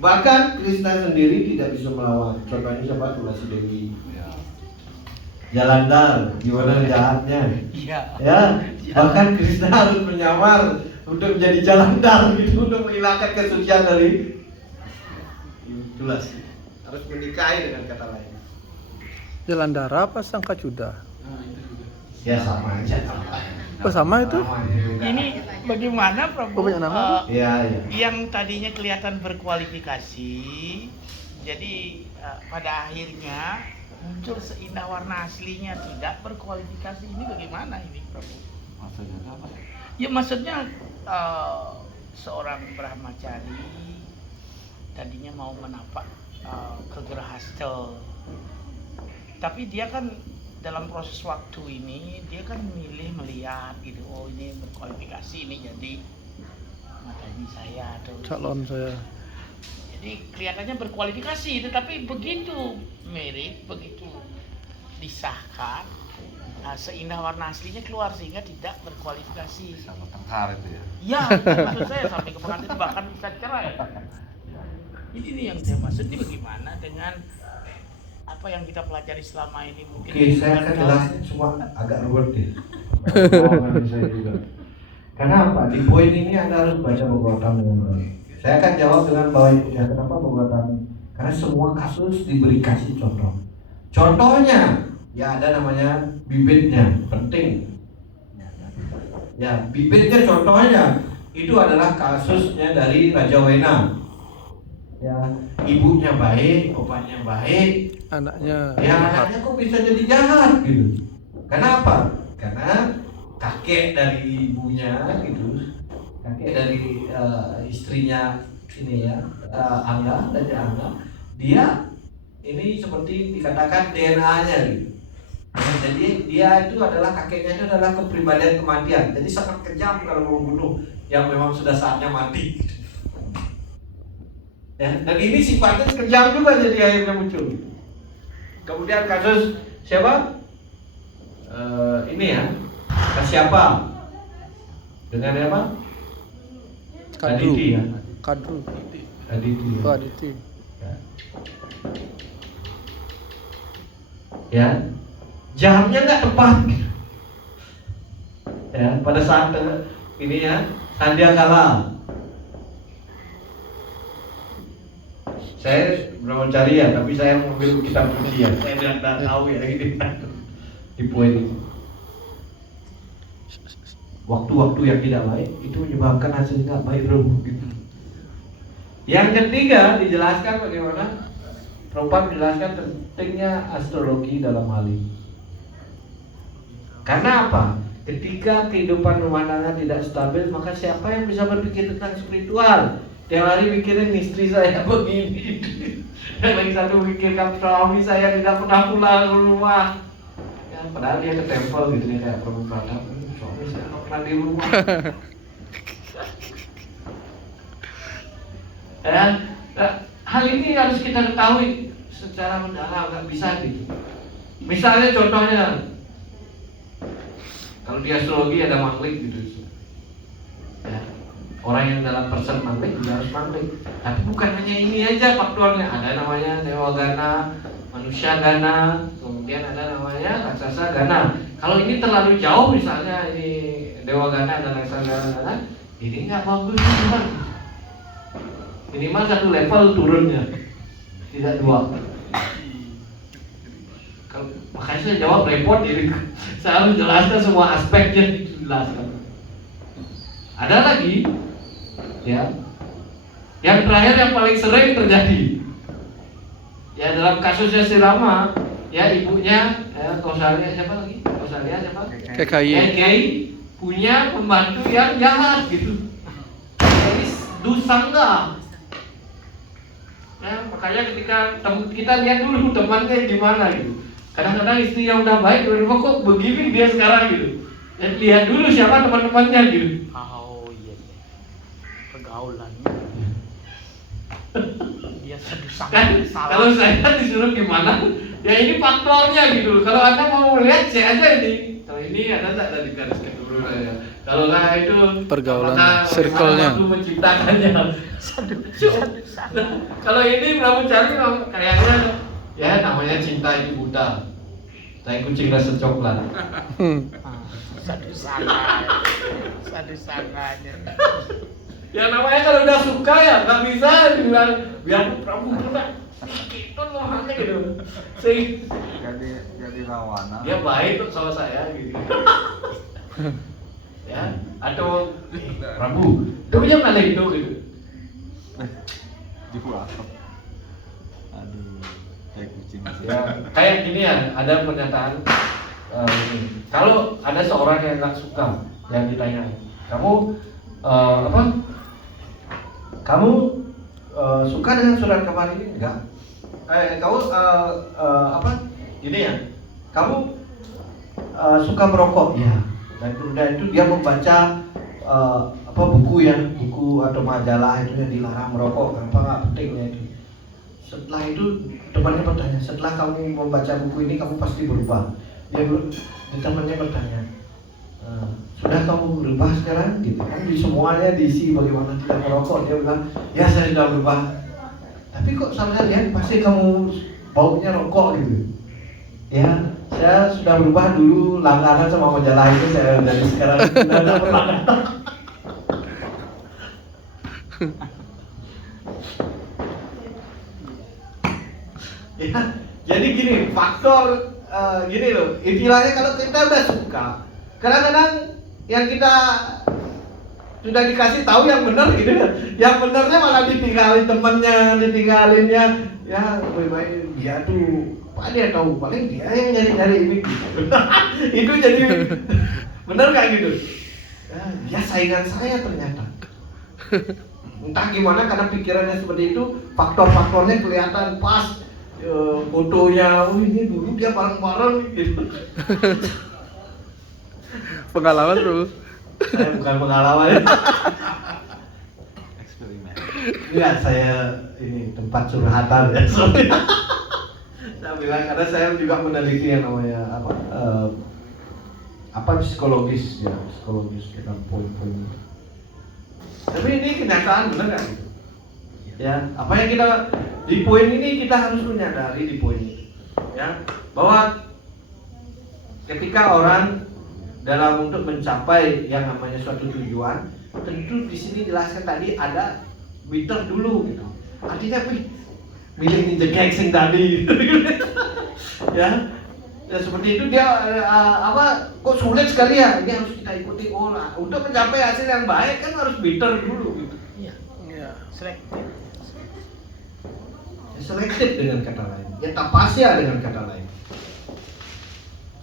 Bahkan Krishna sendiri tidak bisa melawan. Contohnya siapa? Tulasi Dewi. Jalandhar, gimana jahatnya? Ya, bahkan Krishna harus menyamar untuk menjadi Jalandhar gitu, untuk menghilangkan kesucian dari Tulasi. Harus menikahi dengan kata lain. Jalandhara apa Sangkacuda? Ya sama aja. Oh sama itu? Ini bagaimana Prabu? Oh, banyak nama? Iya. Yang tadinya kelihatan berkualifikasi, jadi pada akhirnya muncul seindah warna aslinya tidak berkualifikasi. Ini bagaimana ini Prabu? Maksudnya apa? Ya maksudnya seorang brahmacari tadinya mau menapak ke Grahastha, tapi dia kan dalam proses waktu ini dia kan melihat gitu, oh ini berkualifikasi, ini jadi matanya saya atau Calon saya. jadi kelihatannya berkualifikasi, tetapi begitu merit, begitu disahkan, seindah warna aslinya keluar sehingga tidak berkualifikasi. Sama tengkar itu ya. Ya, maksud saya sampai ke pengantin bahkan bisa cerai. Ini nih yang saya maksud, ini bagaimana dengan apa yang kita pelajari selama ini mungkin. Oke, saya akan jelasin semua agak ruwet ya. Pengalaman saya juga. Karena apa? Di poin ini Anda harus baca Bhagavatam dengan baik. Saya akan jawab dengan baik ya. Kenapa Bhagavatam? Karena semua kasus diberi kasih contoh. Contohnya, ya ada namanya bibitnya, penting. Ya, bibitnya contohnya itu adalah kasusnya dari Raja Wena. Ya, ibunya baik, bapaknya baik, Anaknya. ya anaknya kok bisa jadi jahat gitu. Kenapa? Karena kakek dari ibunya gitu, kakek dari istrinya ini ya, Angga, dari Angga, dia ini seperti dikatakan DNA-nya gitu. Nah, jadi dia itu adalah kakeknya itu adalah kepribadian kematian. Jadi sangat kejam kalau mau membunuh yang memang sudah saatnya mati. Ya, dan ini sifatnya kejam juga jadi akhirnya muncul. Kemudian kasus siapa? Ini ya, siapa? Dengan apa? Kadu. Aditi ya. Kadu. Aditi. Ya. Oh, Aditi. Ya, jamnya nggak tepat. Ya, pada saat ini ya, Sandia kalah. Saya belum mencari ya, tapi saya mengambil kitab suci ya. Saya tidak tahu ya ini di poin ini. Waktu-waktu yang tidak baik itu menyebabkan hasilnya nggak baik bro. Gitu. Yang ketiga dijelaskan bagaimana Prabhupada menjelaskan pentingnya astrologi dalam hal ini. Karena apa? Ketika kehidupan rumah tangga tidak stabil, maka siapa yang bisa berpikir tentang spiritual? Tiap hari mikirin istri saya begini, yang lagi satu mikirkan suami saya tidak pernah pulang ke rumah. Ya, padahal dia ke temple gitu ya, kayak Prabhupada, suami saya nggak pernah di rumah. Dan hal ini harus kita ketahui secara mendalam, nggak bisa gitu. Misalnya contohnya, kalau di astrologi ada manglik gitu. Ya. Orang yang dalam person manglik juga harus manglik. Tapi bukan hanya ini aja faktornya. Ada namanya Dewa Gana, Manusia Gana, kemudian ada namanya Raksasa Gana. Kalau ini terlalu jauh misalnya ini Dewa Gana dan Raksasa Gana, ini nggak bagus teman. Minimal satu level turunnya, tidak dua. Makanya saya jawab repot ini. Saya harus jelaskan semua aspeknya dijelaskan. Ada lagi, ya, yang terakhir yang paling sering terjadi, ya dalam kasusnya si Rama, ya ibunya, ya, Kausalya siapa lagi? Kausalya siapa? KKI punya pembantu yang jahat gitu. Jadi dusangga. Ya, makanya ketika kita lihat dulu temannya gimana gitu. Kadang-kadang istri yang udah baik, kok begini dia sekarang gitu. Dan lihat dulu siapa teman-temannya gitu. Oh iya, pergaulannya dia sedusang. Kan kalau saya disuruh gimana? Ya ini faktornya gitu. Kalau Anda mau lihat cek aja ini. Kalau ini ada tak dari garis kedua sebenarnya. Kalau nggak itu Pergaulan, apakah circle-nya. Prabu menciptakannya. Kalau ini Prabu cari kayaknya ya namanya cinta itu buta. Tai kucing rasa coklat. Sadu-sananya. Ya namanya kalau udah suka ya nggak bisa dibilang biar Prabu kena gitu loh hanya gitu. Jadi lawanan. Dia baik kok sama saya gitu. Ya, atau Prabu, dia punya malah itu gitu. Dibuat. Aduh, kayak kucing. Ya, kayak gini ya, ada pernyataan ini. Kalau ada seorang yang nggak suka, yang ditanya, kamu apa? Kamu suka dengan surat kabar ini? Enggak. Kamu apa? Gini ya, kamu suka merokok? Iya. Dan kemudian itu dia membaca apa buku atau majalah itu yang dilarang merokok, kenapa nggak pentingnya itu. Setelah itu temannya bertanya, setelah kamu membaca buku ini kamu pasti berubah. Temannya bertanya, sudah kamu berubah sekarang? Gitu kan di semuanya diisi bagaimana tidak merokok. Dia bilang, ya saya sudah berubah. Tapi kok saya lihat pasti kamu baunya rokok gitu. Ya, saya sudah berubah, dulu langganan sama majalah itu, saya dari sekarang sudah tidak berlangganan. Ya, jadi gini, faktor gini loh, istilahnya kalau kita udah suka, kadang-kadang yang kita sudah dikasih tahu yang benar gitu, yang benernya malah ditinggalin temennya, ditinggalinnya, ya baik-baik dia tuh, apa dia tahu, paling dia yang nyari-nyari ini, itu jadi bener nggak gitu? Ya, dia saingan saya ternyata. Entah gimana karena pikirannya seperti itu, faktor-faktornya kelihatan pas. Fotonya, oh ini dulu dia bareng-bareng gitu. Pengalaman bro. Saya bukan pengalaman. Eksperimen. Enggak, saya ini tempat curhatan ya. Saya bilang karena saya juga meneliti yang namanya apa psikologis ya, psikologis dengan poin-poin. Tapi ini kenyataan benar kan? Ya, apa yang kita di poin ini kita harus menyadari di poin ini, ya, bahwa ketika orang dalam untuk mencapai yang namanya suatu tujuan, tentu di sini jelaskan tadi ada bitter dulu gitu. Artinya milih ninja gangsing tadi, ya. Ya seperti itu dia kok sulit sekali ya, ini harus kita ikuti. Oh, nah, untuk mencapai hasil yang baik kan harus bitter dulu gitu. Iya, selektif. Selektif dengan kata lain, ya tapasya dengan kata lain.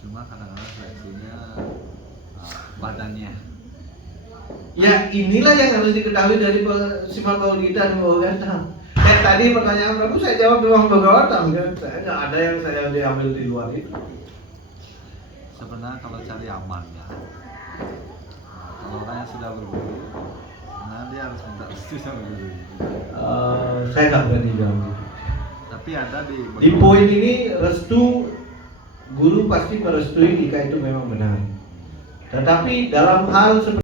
Cuma kadang-kadang seleksinya badannya. Ya inilah yang harus diketahui dari sifat Bhagavad Gita dan Bhagavatam. Kayak tadi pertanyaan Prabu saya jawab dengan Bhagavatam kan, saya nggak ada yang saya diambil di luar itu. Sebenarnya kalau cari aman ya, kalau orang yang sudah berguru, nah dia harus minta restu sama guru. Saya nggak berani jawab itu. Tapi ada Di poin ini restu, guru pasti merestui jika itu memang benar. Tetapi dalam hal seperti